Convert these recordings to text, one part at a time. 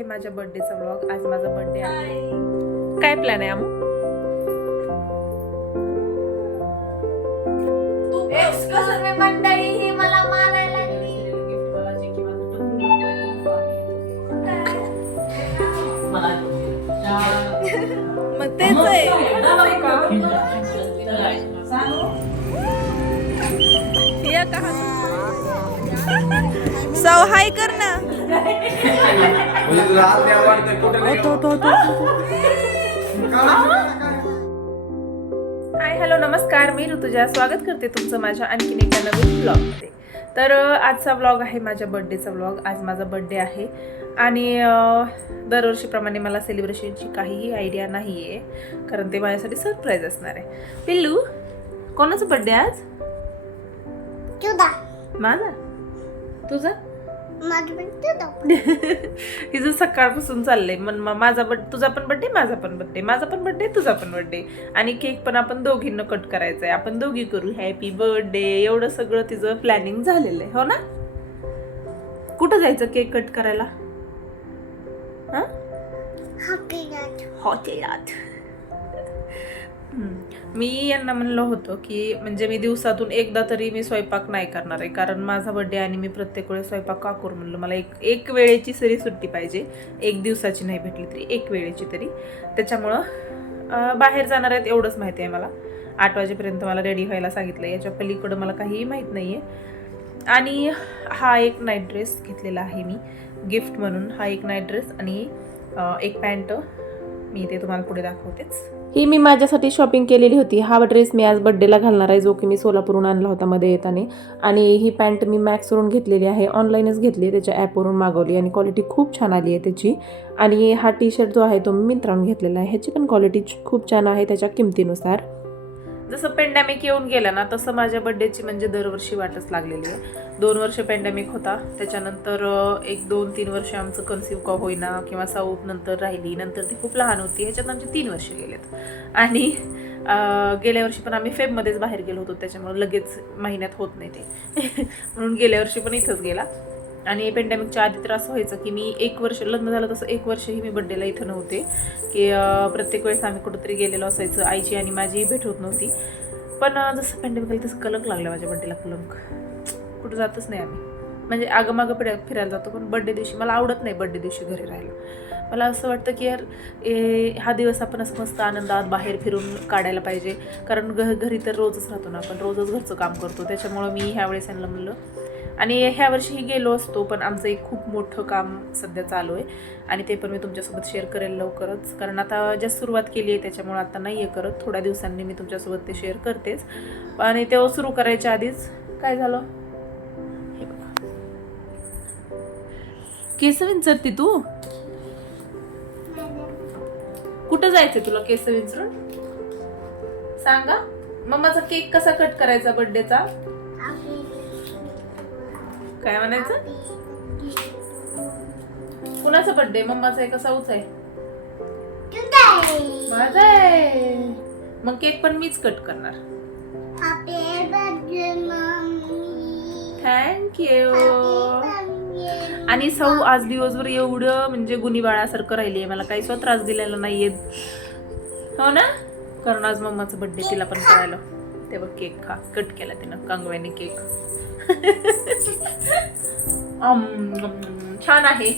आहे माझ्या बर्थडेचा व्लॉग. आज माझा बर्थडे आहे. काय प्लॅन आहे आमू? मंडळी ही मला मारायला लागली. मग तेच आहे. या का सौ हाय कर ना. हाय हॅलो नमस्कार, मी ऋतुजा. स्वागत करते तुमचं माझ्या आणखीन एका नवीन ब्लॉगमध्ये. तर आजचा ब्लॉग आहे माझ्या बर्थडेचा ब्लॉग. आज माझा बर्थडे आहे आणि दरवर्षीप्रमाणे मला सेलिब्रेशनची काहीही आयडिया नाही आहे, कारण ते माझ्यासाठी सरप्राईज असणार आहे. पिल्लू, कोणाचा बर्थडे आज? माझा? तुझा? हिचं सकाळपासून चाललंय माझा तुझा पण बर्थडे, माझा पण बर्थडे, माझा पण बर्थडे, तुझा पण बर्थडे, आणि केक पण आपण दोघींना कट करायचा आहे. आपण दोघी करू हॅपी बर्थडे, एवढं सगळं तिचं प्लॅनिंग झालेलं आहे. हो ना? कुठं जायचं केक कट करायला? हॉटेलात. मी यांना म्हणलं होतं की म्हणजे मी दिवसातून एकदा तरी मी स्वयंपाक नाही करणार आहे, कारण माझा बर्थडे आणि मी प्रत्येक वेळेस स्वयंपाक का करू म्हणलं. मला एक वेळेची सरी सुट्टी पाहिजे, एक दिवसाची नाही भेटली तरी एक वेळेची तरी. त्याच्यामुळं बाहेर जाणार आहेत एवढंच माहिती आहे मला. 8 वाजेपर्यंत मला रेडी व्हायला सांगितलं. याच्या पलीकडं मला काहीही माहीत नाही आहे. आणि हा एक नाईट ड्रेस घेतलेला आहे मी गिफ्ट म्हणून. हा एक नाईट ड्रेस आणि एक पॅन्ट, मी ते तुम्हाला पुढे दाखवतेच. ही मी माझ्यासाठी शॉपिंग केलेली होती. हा ड्रेस मी आज बर्थडेला घालणार आहे, जो की मी सोलापूरहून आणला होता मध्ये येताना. आणि ही पॅन्ट मी मॅक्सवरून घेतलेली आहे, ऑनलाईनच घेतली, त्याच्या ॲपवरून मागवली आणि क्वालिटी खूप छान आली आहे त्याची. आणि हा टी शर्ट जो आहे तो मी मिंत्रावरून घेतलेला आहे. ह्याची पण क्वालिटी खूप छान आहे त्याच्या किमतीनुसार. जसं पेंडॅमिक येऊन गेला ना, तसं माझ्या बर्थडेची म्हणजे दरवर्षी वाटच लागलेली आहे. 2 वर्ष पेंडॅमिक होता, त्याच्यानंतर 1-2-3 वर्ष आमचं कन्सिव्ह का होईना, किंवा साऊथ नंतर राहिली, नंतर ती खूप लहान होती. ह्याच्यात आमचे 3 वर्ष गेलेत. आणि गेल्या वर्षी पण आम्ही फेबमध्येच बाहेर गेलो होतो, त्याच्यामुळे लगेच महिन्यात होत नाही ते म्हणून गेल्या वर्षी पण इथंच गेला. आणि पेंडॅमिकच्या आधी तर असं व्हायचं की मी 1 वर्ष लग्न झालं तसं 1 वर्षही मी बड्डेला इथं नव्हते, की प्रत्येक वेळेस आम्ही कुठंतरी गेलेलो असायचं. आईची आणि माझी भेट होत नव्हती. पण जसं पेंडॅमिक आलं तसं कलंक लागलं माझ्या बड्डेला. कलंक, कुठं जातच नाही आम्ही. म्हणजे आगमागं फिरायला जातो, पण बड्डे दिवशी मला आवडत नाही बड्डे दिवशी घरी राहायला. मला असं वाटतं की यार हा दिवस आपण असं मस्त आनंदात बाहेर फिरून काढायला पाहिजे, कारण घरी तर रोजच राहतो ना आपण, रोजच घरचं काम करतो. त्याच्यामुळं मी ह्यावेळेस यांना म्हणलं. आणि ह्या वर्षीही गेलो असतो, पण आमचं एक खूप मोठं काम सध्या चालू आहे आणि ते पण मी तुमच्यासोबत शेअर करेल लवकरच, कारण आता जस्ट सुरुवात केली आहे, त्याच्यामुळे आता नाही आहे करत. थोड्या दिवसांनी मी तुमच्यासोबत ते शेअर करतेच. आणि तेव्हा सुरू करायच्या आधीच काय झालं, हे बघा, केस विंचरती तू? कुठं जायचंय तुला केस विंचरून? सांगा. मम्माचा केक कसा कट करायचा बर्थडेचा? काय म्हणायचं? कुणाचा बर्थडे? मम्माचा आहे का साऊचा आहे? माझा आहे. मग केक पण मीच कट करणार. थँक्यू. आणि सौ आज दिवसभर एवढं म्हणजे गुणीबाळासारखं राहिली आहे, मला काही स्वतः त्रास दिलेला नाहीये. हो ना? कारण आज मम्माचा बर्थडे, तिला पण करायला. ते बघ केक खा, कट केला तिनं कांगव्याने केक. छान आहे.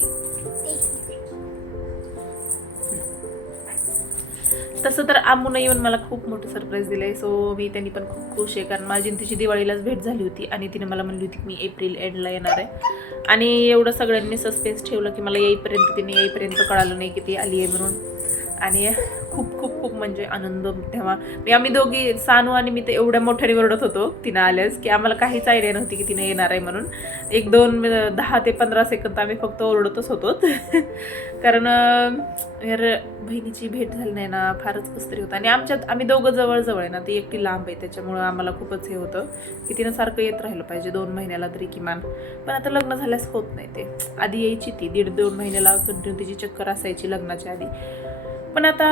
तसं तर आमून येऊन मला खूप मोठं सरप्राईज दिलंय. सो मी त्यांनी पण खूप खुश आहे, कारण माझी तिची दिवाळीलाच भेट झाली होती आणि तिने मला म्हणली होती की मी एप्रिल एंडला येणार आहे. आणि एवढं सगळ्यांनी सस्पेन्स ठेवलं की मला तिने येईपर्यंत कळालं नाही की ती आली आहे म्हणून. आणि खूप खूप खूप म्हणजे आनंद. तेव्हा आम्ही दोघी, सानू आणि मी, ते एवढ्या मोठ्याने ओरडत होतो तिनं आल्यास, की आम्हाला काहीच आयडिया नव्हती की तिने येणार आहे म्हणून. 10 ते 15 सेकंद आम्ही फक्त ओरडतच होतो कारण यार बहिणीची भेट झाली नाही ना, फारच कसतरी होतं. आणि आम्ही दोघं जवळ आहे ना, ती एकटी लांब आहे, त्याच्यामुळं आम्हाला खूपच हे होतं की तिनं सारखं येत राहिलं पाहिजे 2 महिन्याला तरी किमान. पण आता लग्न झाल्यास होत नाही ते. आधी यायची ती 1.5-2 महिन्याला कंटिन्यू तिची चक्कर असायची लग्नाच्या आधी. पण आता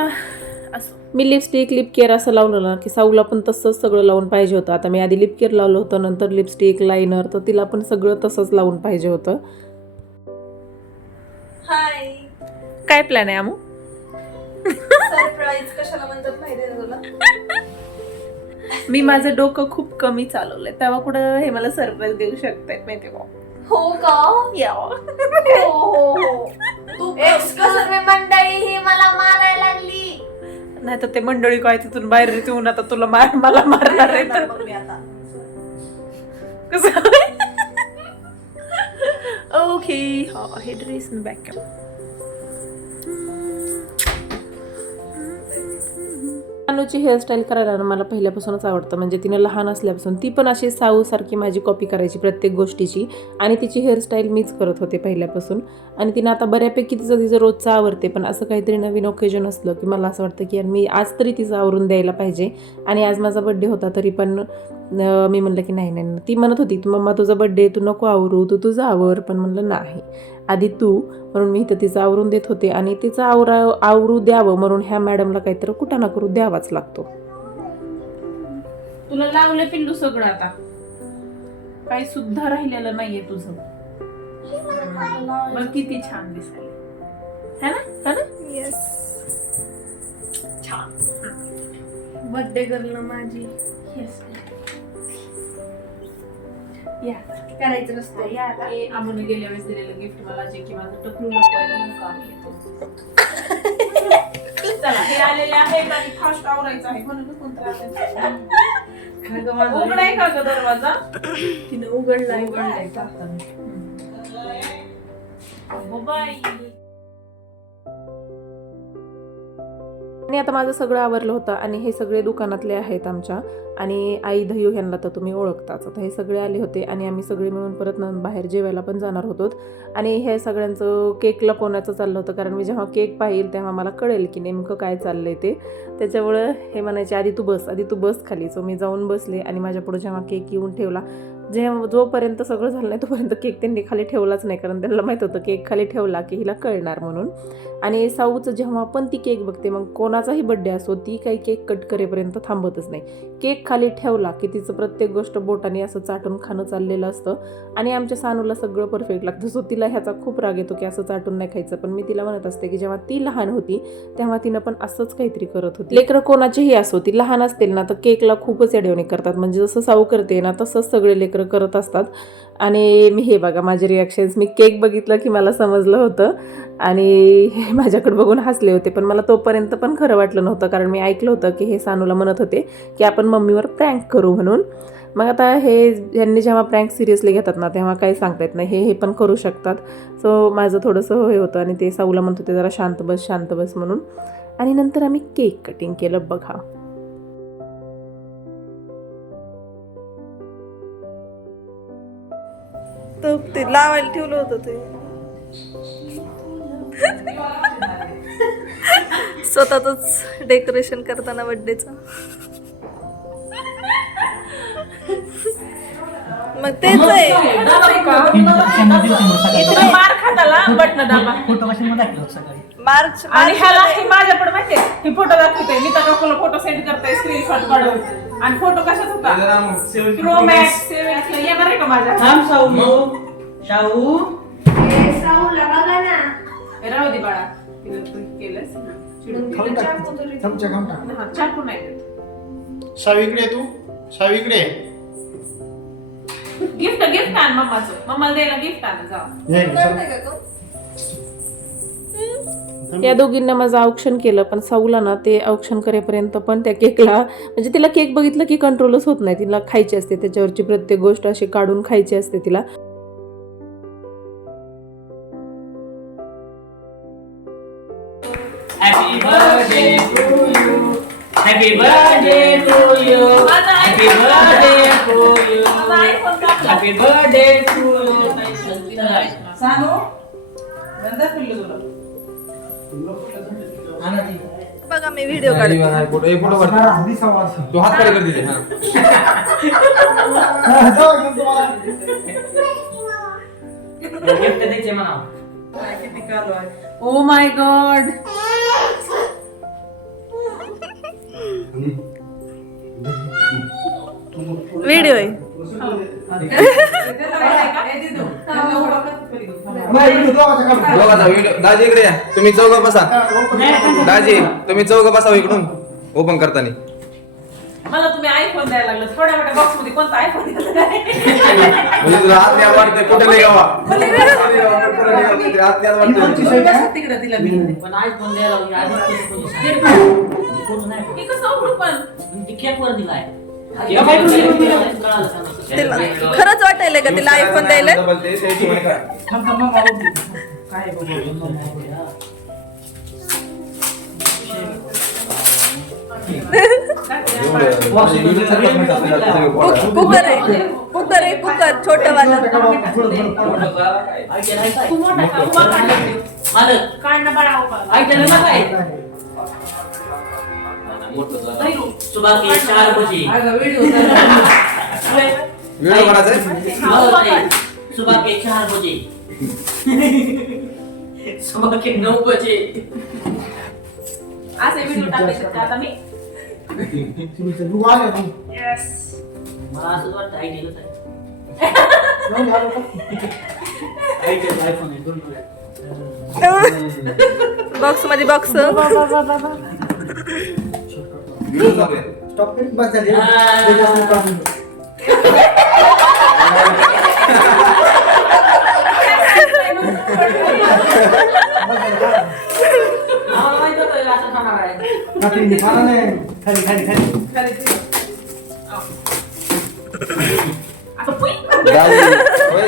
असं मी लिपस्टिक, लिप केअर असं लावलं ना की साऊला पण तसंच सगळं लावून पाहिजे होतं. आता मी आधी लिप केअर लावलं होतं, नंतर लिपस्टिक, लायनर, तर तिला पण सगळं तसंच लावून पाहिजे होतं. हाय, काय प्लॅन आहे आमू? सरप्राईज कशाला म्हणतात माहिती आहे तुला? मी माझं डोकं खूप कमी चालवलंय तेव्हा कुठं हे मला सरप्राईज देऊ शकतायत माहिती का? हो का? हो. तू एक्सक्यूज मी मंडळी ही मला मारायला लागली. नाही तर ते मंडळी काय तिथून बाहेर येऊन आता तुला मला मारणार आहे तर मग मी आता कसं? ओके हा हे ड्रेस बॅक अनुची हेअरस्टाईल करायला ना मला पहिल्यापासूनच आवडतं. म्हणजे तिनं लहान असल्यापासून ती पण अशी साऊसारखी माझी कॉपी करायची प्रत्येक गोष्टीची आणि तिची हेअरस्टाईल मीच करत होते पहिल्यापासून. आणि तिनं आता बऱ्यापैकी तिचं रोजचं आवडते. पण असं काहीतरी नवीन ओकेजन असलं की मला असं वाटतं की यार मी आज तरी तिचं आवरून द्यायला पाहिजे. आणि आज माझा बड्डे होता तरी पण मी म्हणलं की नाही. ती म्हणत होती मम्मा तुझा बड्डे तू नको आवरू तू तुझं आवर. पण म्हणलं नाही आधी तू. म्हणून मी इथं तिचं आवरून देत होते आणि तिचं आवरू द्यावं म्हणून ह्या मॅडमला काहीतरी कुठं ना करू द्यावाच लागतो. तुला लावलं पिल्लू सगळं आता काही सुद्धा राहिलेलं नाहीये तुझं. बघ किती छान दिसायला है ना? येस छान बर्थडे गर्ल माझी. या करायचं नसतं. या आता आम्ही गेल्या वेळेस दिलेलं गिफ्ट मला जे की माझं टकलू लपवायला काम येतो. चला हे आलेले आहेत आणि फास्ट आवरायचं आहे म्हणून कोणतं उघडाय का ग दरवाजा? तिने उघडलाय बाय. आणि आता माझं सगळं आवरलं होतं आणि हे सगळे दुकानातले आहेत आमच्या. आणि आई दह्यू ह्यांना तर तुम्ही ओळखताच. आता हे सगळे आले होते आणि आम्ही सगळे मिळून परत बाहेर जेवायला पण जाणार होतो. आणि हे सगळ्यांचं केक लपवण्याचं चाललं होतं कारण मी जेव्हा केक पाहिल तेव्हा मला कळेल की नेमकं काय चाललंय ते. त्याच्यामुळं हे म्हणायचे आधी तू बस खाली. सो मी जाऊन बसले आणि माझ्या पुढे जेव्हा केक येऊन ठेवला जोपर्यंत सगळं झालं नाही तोपर्यंत केक त्यांनी खाली ठेवलाच नाही कारण त्यांना माहीत होतं केक खाली ठेवला की हिला कळणार म्हणून. आणि साऊचं जेव्हा पण ती केक बघते मग कोणाचाही बड्डे असो ती काही केक कट करेपर्यंत थांबतच नाही. केक खाली ठेवला की तिचं प्रत्येक गोष्ट बोटाने असं चाटून खाणं चाललेलं असतं. आणि आमच्या सानूला सगळं परफेक्ट लागतं. सो तिला ह्याचा खूप राग येतो की असं चाटून नाही खायचं. पण मी तिला म्हणत असते की जेव्हा ती लहान होती तेव्हा तिनं पण असंच काहीतरी करत होती. लेकरं कोणाचीही असो ती लहान असतील ना तर केकला खूपच एडवणी करतात. म्हणजे जसं साऊ करते ना तसंच सगळे लेकरं करत असतात. आणि मी हे बघा माझे रिॲक्शन्स मी केक बघितलं की मला समजलं होतं आणि हे माझ्याकडे बघून हसले होते. पण मला तोपर्यंत पण खरं वाटलं नव्हतं कारण मी ऐकलं होतं की हे सानूला म्हणत होते की आपण मम्मीवर प्रँक करू म्हणून. मग आता यांनी जेव्हा प्रँक सिरियसली घेतात ना तेव्हा काही सांगता येत नाही. हे पण करू शकतात. सो माझं थोडंसं हे होतं आणि ते साऊला म्हणत होते जरा शांत बस म्हणून. आणि नंतर आम्ही केक कटिंग केलं बघा. तर ते लावायला ठेवलं होतं ते स्वतःच डेकोरेशन करताना बर्थडेचं. मग तेच आहे मार खाताला बटन दाबा फोटो कशामध्ये दाखवलं सकाळी मार्च आणि ह्याला हे माझ्याकडे माहितीये हे फोटो दाखवते मी तर लोकांना फोटो सेंड करते स्क्रीनशॉट काढून. आणि फोटो कशात होता प्रो मॅक्स 7 येणार आहे का माझ्या? थांब शाहू राहू दे बाळा तिला केलंस चाकू नाही देत. साविकडे तू साविकडे गिफ्ट आण मम्माला द्यायला गिफ्ट आण जा. या दोघींना माझं औक्षण केलं पण साऊला ना ते औक्षण करेपर्यंत पण त्या केकला म्हणजे तिला केक बघितलं की कंट्रोलच होत नाही. तिला खायची असते त्याच्यावरची प्रत्येक गोष्ट अशी काढून खायची असते तिला. Happy birthday to you happy birthday to you happy birthday to you happy birthday to you. सांगू नंतर पिल्लू तुला बघा मी व्हिडिओ काढते. तो हात कडे कर तिथे. गिफ्ट द्यायचे म्हणा. ओ माय गॉड व्हिडिओ आहे. दोघाचा व्हिडिओ दाजी इकडे या तुम्ही चौघं बसा दाजी तुम्ही चौघं बसा इकडून ओपन करताना मला तुम्ही आयफोन द्यायला लागलं थोड्या मोठ्या बॉक्स मध्ये कोणता आयफोन म्हणजे तुला आत न्यावं वाटतंय कुठे नाही गावा आत न्यावं वाटतंय तिकडे दिला मी पण iPhone द्यायला लागली, आधीच केस कोणी फोटो नाही मी कसं उघडू पण ती केकवर दिलाय तिला खरंच वाटायला का तिला आयफोन द्यायला कुकर आहे कुकर छोटं वालं तू मोठा का उभा मालक काढणं बाळा उभा ऐकलं ना काय सुबह के 4 बजे व्हिडिओ करायचा सुबह के 4 बजे सुबह के 9 बजे असे व्हिडिओ टाकायचे का आता मी येस मला असं वाटतं ऐकलंच आहे आयफोन आहे दोन बॉक्स मध्ये बॉक्स व्हिडिओ चालू आहे आम्हाला माहित होतं असं होणार आहे असं पुई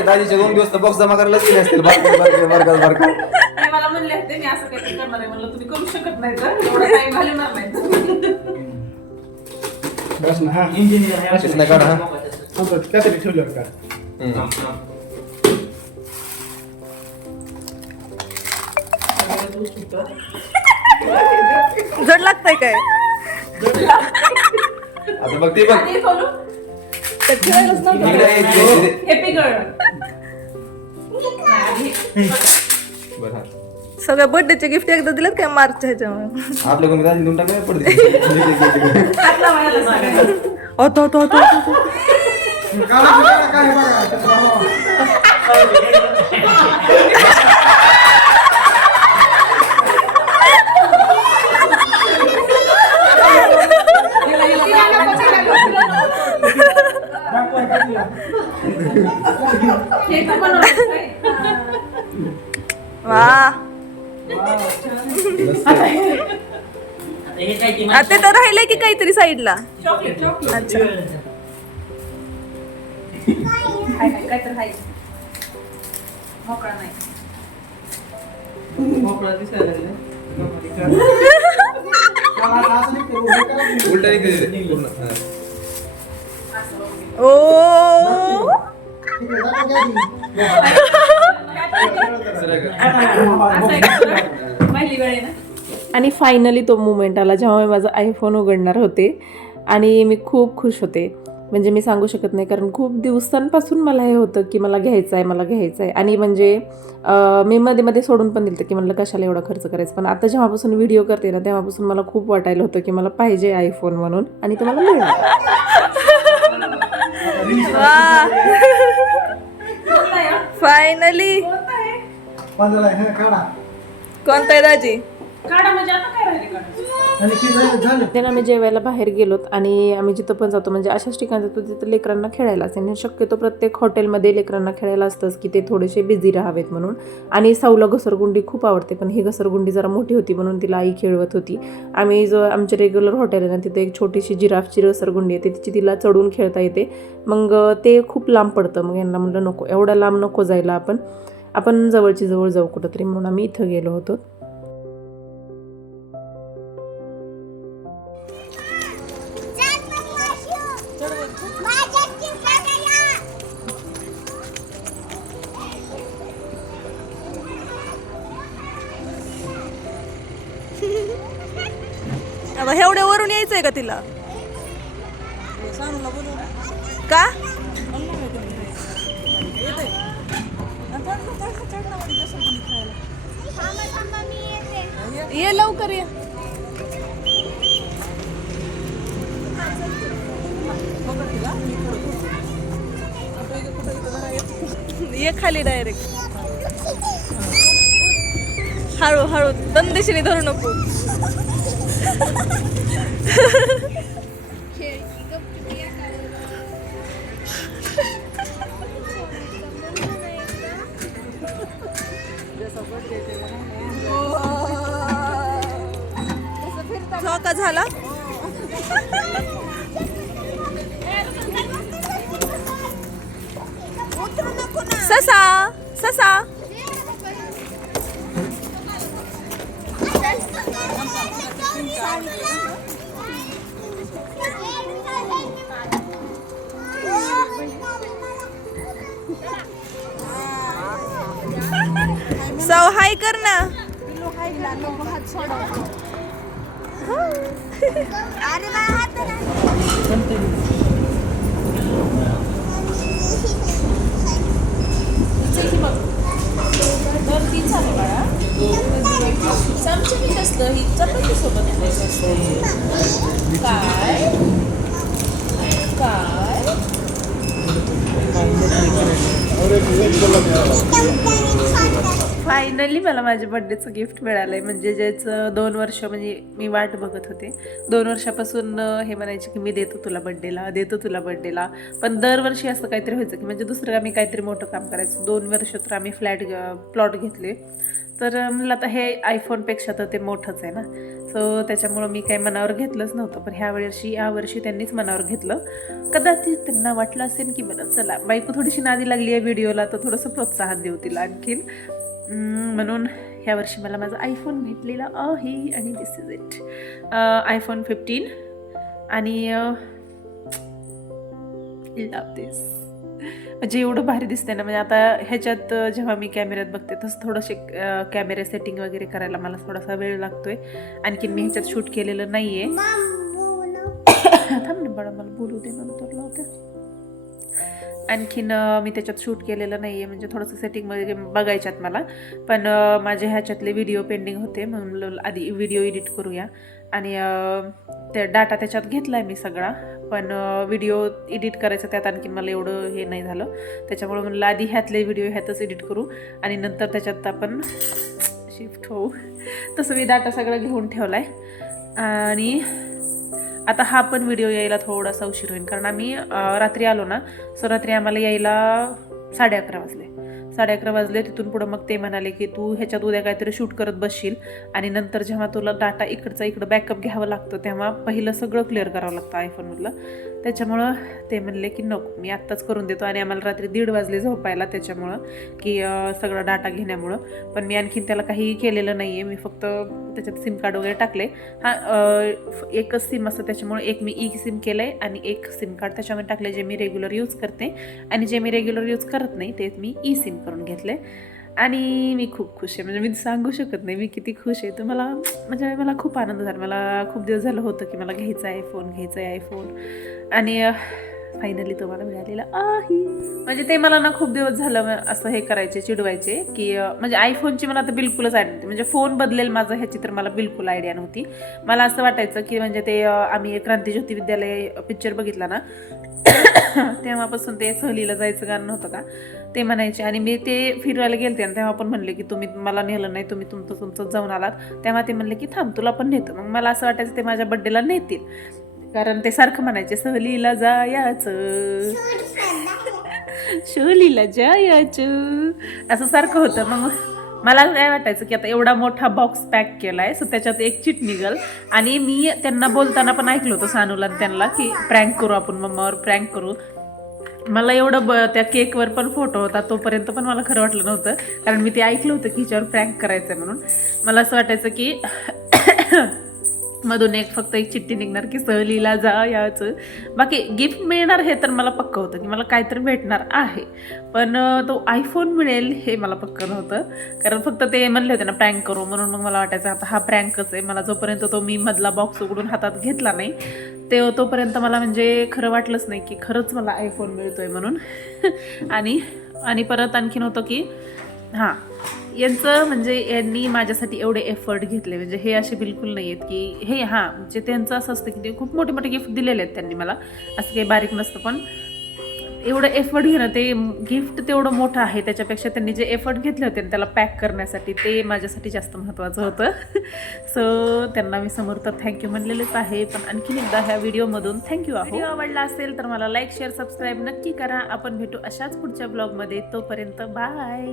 दाजीचे 2 दिवस तर बॉक्स जमा करायला गेले असतील बारका आणि मला म्हणले होते मी असं काहीतरी करणार आहे म्हणलं तुम्ही करू शकत नाही तर एवढा टाइम घालवणार नाही इंजिनियर आहे अशीच नाही काढा, हा. काहीतरी ठेवलं का जड लागतंय काय आता बघ ते बघ आणि खोलू तर ठेवायलाच नव्हतं. इकडे ये, इकडे. हॅपी गर्ल बरं, हा. सगळ्या बर्थडेचे गिफ्ट एकदा दिलेत काय मार्चच्या ह्याच्यामुळे आपल्या कोणी दाजी देऊन टाकलं पडते हातला व्हायला सगळ्यांना. होतो काय बघा हे तर बनवलं काय? वा आता हे काय ती आता तर राहिलंय की काहीतरी साईडला चॉकलेट अच्छा हाय काय तर हाय मोकळा नाही मोकळा दिसायला लागला उलटा इकडे पूर्ण, हा. ओ सरळ कर. पहिली वेळ आहे ना. आणि फायनली तो मुमेंट आला जेव्हा मी माझा आयफोन उघडणार होते आणि मी खूप खुश होते म्हणजे मी सांगू शकत नाही कारण खूप दिवसांपासून मला हे होतं की मला घ्यायचं आहे आणि म्हणजे मी मध्ये सोडून पण दिलं की म्हणलं कशाला एवढा खर्च करायचं पण आता जेव्हापासून व्हिडिओ करते ना तेव्हापासून मला खूप वाटायला होतं की मला पाहिजे आयफोन म्हणून आणि तो मला मिळाला वा फायनली काढा कोणता आहे दाजी काढा म्हणजे आता काय राहिले काढा आणि किती झालं त्यानं आम्ही जेवायला बाहेर गेलोत आणि आम्ही जिथं पण जातो म्हणजे अशाच ठिकाणी जातो तिथं लेकरांना खेळायला असते आणि शक्यतो प्रत्येक हॉटेलमध्ये लेकरांना खेळायला असतंच की ते थोडेसे बिझी राहावेत म्हणून आणि साऊला घसरगुंडी खूप आवडते पण ही घसरगुंडी जरा मोठी होती म्हणून तिला आई खेळवत होती आम्ही जो आमचे रेग्युलर हॉटेल आहे ना तिथे एक छोटीशी जिराफची घसरगुंडी आहे तिची तिला चढून खेळता येते मग ते खूप लांब पडतं मग यांना म्हणलं नको एवढा लांब नको जायला आपण जवळची जवळ जाऊ कुठंतरी म्हणून आम्ही इथं गेलो होतो आता एवढ्या वरून यायचंय का तिला का ये लवकर ये ये खाली डायरेक्ट. हळू हळू दंदेशीने धरू नको. झोका झाला. ससा ससा सौ हाय कर ना. फायनली मला माझ्या बर्थडेचं गिफ्ट मिळालंय. म्हणजे ज्याचं 2 वर्ष म्हणजे मी वाट बघत होते. 2 वर्षापासून हे म्हणायचे की मी देतो तुला बर्थडेला. पण दरवर्षी असं काहीतरी व्हायचं की म्हणजे दुसरं आम्ही काहीतरी मोठं काम करायचं. 2 वर्ष तर आम्ही प्लॉट घेतले. तर म्हणलं आता हे आयफोनपेक्षा तर ते मोठंच आहे ना. सो त्याच्यामुळं मी काही मनावर घेतलंच नव्हतं. पण यावर्षी त्यांनीच मनावर घेतलं. कदाचित त्यांना वाटलं असेल की बरं चला बायको थोडीशी नादी लागली आहे व्हिडिओला तर थोडंसं प्रोत्साहन देऊ तिला आणखीन. म्हणून ह्या वर्षी मला माझा आयफोन भेटलेला आहे. आणि दिस इज इट. आयफोन 15 आणि लव्ह दिस. म्हणजे एवढं भारी दिसतंय ना. म्हणजे आता ह्याच्यात जेव्हा मी कॅमेऱ्यात बघते तसं थोडंसे कॅमेरा सेटिंग वगैरे करायला मला थोडासा वेळ लागतोय. आणखीन मी ह्याच्यात शूट केलेलं नाही आहे. थांब ना बाळा मला बोलू दे नंतर लावते. आणखीन मी त्याच्यात शूट केलेलं नाही आहे. म्हणजे थोडंसं सेटिंगमध्ये बघायच्यात मला. पण माझे ह्याच्यातले व्हिडिओ पेंडिंग होते म्हणून आधी व्हिडिओ एडिट करूया. आणि ते डाटा त्याच्यात घेतला आहे मी सगळा. पण व्हिडिओ एडिट करायचं त्यात आणखीन मला एवढं हे नाही झालं. त्याच्यामुळं म्हणलं आधी ह्यातले व्हिडिओ ह्यातच एडिट करू आणि नंतर त्याच्यात आपण शिफ्ट होऊ. तसं मी डाटा सगळा घेऊन ठेवला आहे. आणि आता हा पण व्हिडिओ यायला थोडासा उशीर होईल कारण आम्ही रात्री आलो ना. सो रात्री आम्हाला यायला 11:30 वाजले. तिथून पुढं मग ते म्हणाले की तू ह्याच्यात उद्या काहीतरी शूट करत बसशील आणि नंतर जेव्हा तुला डाटा इकडं बॅकअप घ्यावं लागतं तेव्हा पहिलं सगळं क्लिअर करावं लागतं आयफोनमधलं. त्याच्यामुळं ते म्हणले की नको मी आत्ताच करून देतो. आणि आम्हाला रात्री 1:30 वाजले झोपायला त्याच्यामुळं की सगळा डाटा घेण्यामुळं. पण मी आणखीन त्याला काहीही केलेलं नाही आहे. मी फक्त त्याच्यात सिम कार्ड वगैरे टाकले. एकच सिम असतं त्याच्यामुळं एक मी ई सिम केलं आहे आणि एक सिम कार्ड त्याच्यामध्ये टाकले जे मी रेग्युलर यूज करते. आणि जे मी रेग्युलर यूज करत नाही ते मी ई सिम करून घेतले. आणि मी खूप खुश आहे. म्हणजे मी सांगू शकत नाही मी किती खुश आहे. तर मला खूप आनंद झाला. मला खूप दिवस झालं होतं की मला घ्यायचा आहे आयफोन. आणि फायनली तो मला मिळालेला आहे. म्हणजे ते मला ना खूप दिवस झालं असं हे करायचे चिडवायचे की म्हणजे आयफोनची मला तर बिलकुलच आयडिया नव्हती. म्हणजे फोन बदलेल माझं ह्याची तर मला बिलकुल आयडिया नव्हती. मला असं वाटायचं की म्हणजे ते आम्ही क्रांतीज्योती विद्यालय पिक्चर बघितला ना तेव्हापासून ते सहलीला जायचं गाणं नव्हतं का ते म्हणायचे. आणि मी ते फिरायला गेलते आणि तेव्हा पण म्हणले की तुम्ही मला नेलं नाही तुम्ही तुमचं जाऊन आलात. तेव्हा ते म्हणले की थांब तुला पण नेतो. मग मला असं वाटायचं ते माझ्या बड्डेला नेतील कारण ते सारखं म्हणायचे सहलीला जायचं शोलीला जायचं असं सारखं होतं. मग मला काय वाटायचं की आता एवढा मोठा बॉक्स पॅक केला आहे सो त्याच्यात एक चिट निघल. आणि मी त्यांना बोलताना पण ऐकलं होतं सानूला त्यांना की प्रँक करू आपण मम्मावर प्रँक करू. मला एवढं त्या केकवर पण फोटो होता तोपर्यंत पण मला खरं वाटलं नव्हतं कारण मी ते ऐकलं होतं की हिच्यावर प्रँक करायचं आहे म्हणून. मला असं वाटायचं की मधून फक्त एक चिठ्ठी निघणार की सहलीला जायचं. बाकी गिफ्ट मिळणार हे तर मला पक्कं होतं की मला काहीतरी भेटणार आहे. पण तो आयफोन मिळेल हे मला पक्कं नव्हतं कारण फक्त ते म्हणले होते ना प्रँक करू म्हणून. मग मला वाटायचं आता हा प्रँकच आहे. मला जोपर्यंत तो मी मधला बॉक्स उघडून हातात घेतला नाही तोपर्यंत मला म्हणजे खरं वाटलंच नाही की खरंच मला आयफोन मिळतोय म्हणून. आणि परत आणखीन होतं की हां यांचं म्हणजे यांनी माझ्यासाठी एवढे एफर्ट घेतले. म्हणजे हे असे बिलकुल नाही आहेत की हे म्हणजे त्यांचं असं असतं की ते खूप मोठे मोठे गिफ्ट दिलेले आहेत त्यांनी मला. असं काही बारीक नसतं. पण एवढं एफर्ट घेणं, ते गिफ्ट तेवढं मोठं आहे त्याच्यापेक्षा त्यांनी जे एफर्ट घेतले होते त्याला पॅक करण्यासाठी ते माझ्यासाठी जास्त महत्त्वाचं होतं. सो त्यांना मी समोर तर थँक्यू म्हणलेलेच आहे, पण आणखीन एकदा ह्या व्हिडिओमधून थँक्यू आहे. व्हिडिओ आवडला असेल तर मला लाईक शेअर सबस्क्राईब नक्की करा. आपण भेटू अशाच पुढच्या ब्लॉगमध्ये. तोपर्यंत बाय.